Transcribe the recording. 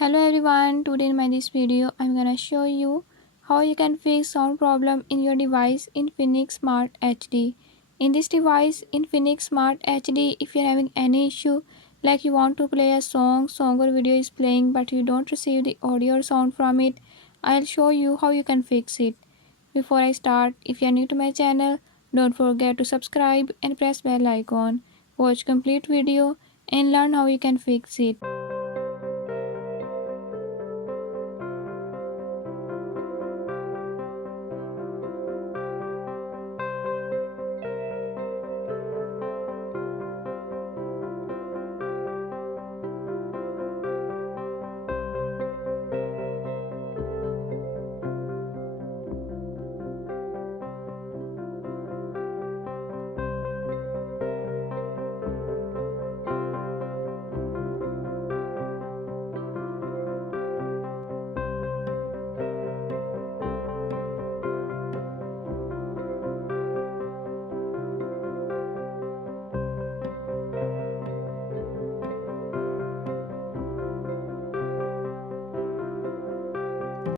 Hello everyone, today in my this video I'm gonna show you how you can fix sound problem in your device Infinix Smart HD. In this device Infinix Smart HD, if you're having any issue like you want to play a song or video is playing but you don't receive the audio or sound from it, I'll show you how you can fix it. Before I start, if you're new to my channel, don't forget to subscribe and press bell icon. Watch complete video and learn how you can fix it.